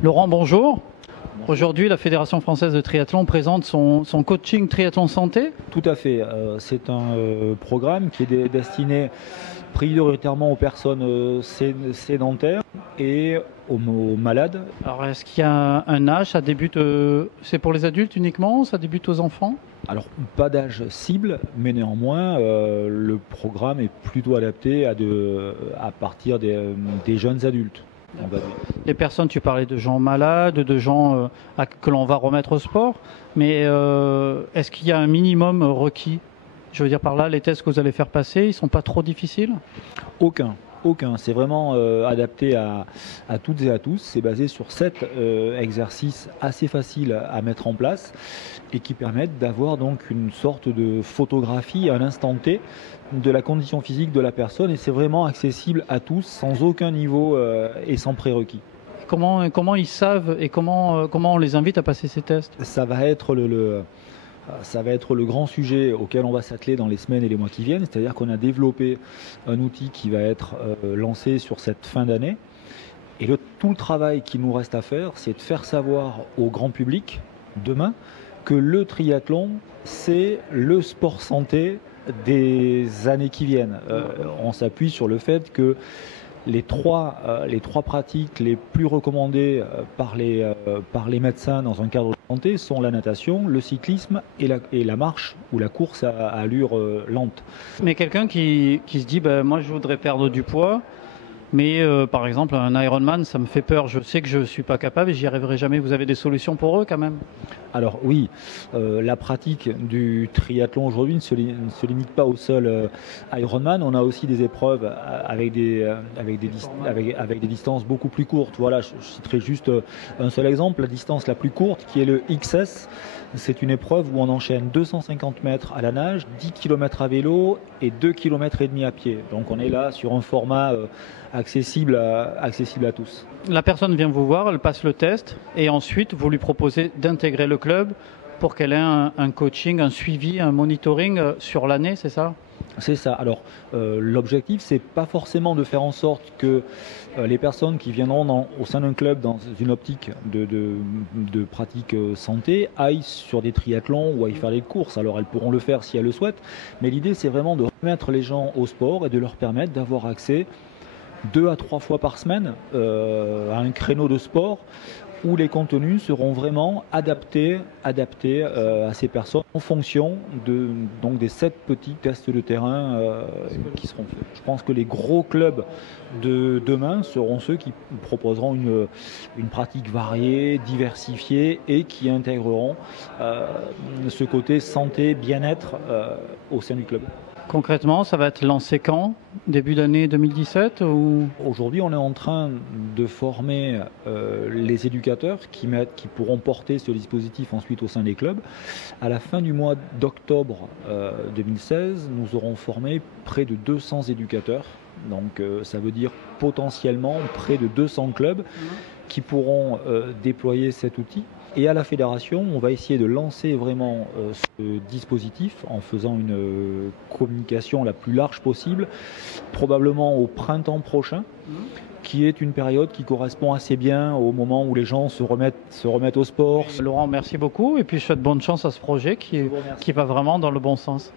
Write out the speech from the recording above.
Laurent, bonjour. Aujourd'hui, la Fédération française de triathlon présente son coaching triathlon santé. Tout à fait. C'est un programme qui est destiné prioritairement aux personnes sédentaires et aux malades. Alors, est-ce qu'il y a un âge? Ça débute, c'est pour les adultes uniquement ou ça débute aux enfants? Alors, pas d'âge cible, mais néanmoins, le programme est plutôt adapté à partir des jeunes adultes, on va dire. Les personnes, tu parlais de gens malades, de gens que l'on va remettre au sport, mais est-ce qu'il y a un minimum requis? Je veux dire par là, les tests que vous allez faire passer, ils ne sont pas trop difficiles? Aucun. Aucun. C'est vraiment adapté à toutes et à tous. C'est basé sur 7 exercices assez faciles à mettre en place et qui permettent d'avoir donc une sorte de photographie à l'instant T de la condition physique de la personne, et c'est vraiment accessible à tous sans aucun niveau et sans prérequis. Comment ils savent et comment on les invite à passer ces tests? Ça va être ça va être le grand sujet auquel on va s'atteler dans les semaines et les mois qui viennent, c'est-à-dire qu'on a développé un outil qui va être lancé sur cette fin d'année. Et tout le travail qu'il nous reste à faire, c'est de faire savoir au grand public, demain, que le triathlon, c'est le sport santé des années qui viennent. On s'appuie sur le fait que les trois pratiques les plus recommandées par les médecins dans un cadre de santé sont la natation, le cyclisme et la marche ou la course à allure lente. Mais quelqu'un qui se dit, ben, moi je voudrais perdre du poids, mais par exemple un Ironman, ça me fait peur, je sais que je ne suis pas capable et j'y arriverai jamais. Vous avez des solutions pour eux quand même? Alors oui, la pratique du triathlon aujourd'hui ne se limite pas au seul Ironman. On a aussi des épreuves avec des distances beaucoup plus courtes. Voilà, je citerai juste un seul exemple, la distance la plus courte qui est le XS. C'est une épreuve où on enchaîne 250 mètres à la nage, 10 km à vélo et 2,5 km à pied. Donc on est là sur un format accessible à tous. La personne vient vous voir, elle passe le test et ensuite vous lui proposez d'intégrer le club pour qu'elle ait un coaching, un suivi, un monitoring sur l'année, c'est ça? C'est ça. Alors, l'objectif, c'est pas forcément de faire en sorte que les personnes qui viendront au sein d'un club dans une optique de pratique santé aillent sur des triathlons ou aillent faire des courses. Alors, elles pourront le faire si elles le souhaitent, mais l'idée, c'est vraiment de remettre les gens au sport et de leur permettre d'avoir accès 2 à 3 fois par semaine à un créneau de sport où les contenus seront vraiment adaptés à ces personnes en fonction donc des 7 petits tests de terrain qui seront faits. Je pense que les gros clubs de demain seront ceux qui proposeront une pratique variée, diversifiée et qui intégreront ce côté santé, bien-être au sein du club. Concrètement, ça va être lancé quand? Début d'année 2017 ou... Aujourd'hui, on est en train de former les éducateurs qui pourront porter ce dispositif ensuite au sein des clubs. À la fin du mois d'octobre 2016, nous aurons formé près de 200 éducateurs. Donc ça veut dire potentiellement près de 200 clubs qui pourront déployer cet outil. Et à la fédération, on va essayer de lancer vraiment ce dispositif en faisant une communication la plus large possible, probablement au printemps prochain, qui est une période qui correspond assez bien au moment où les gens se remettent au sport. Laurent, merci beaucoup et puis je souhaite bonne chance à ce projet qui va vraiment dans le bon sens.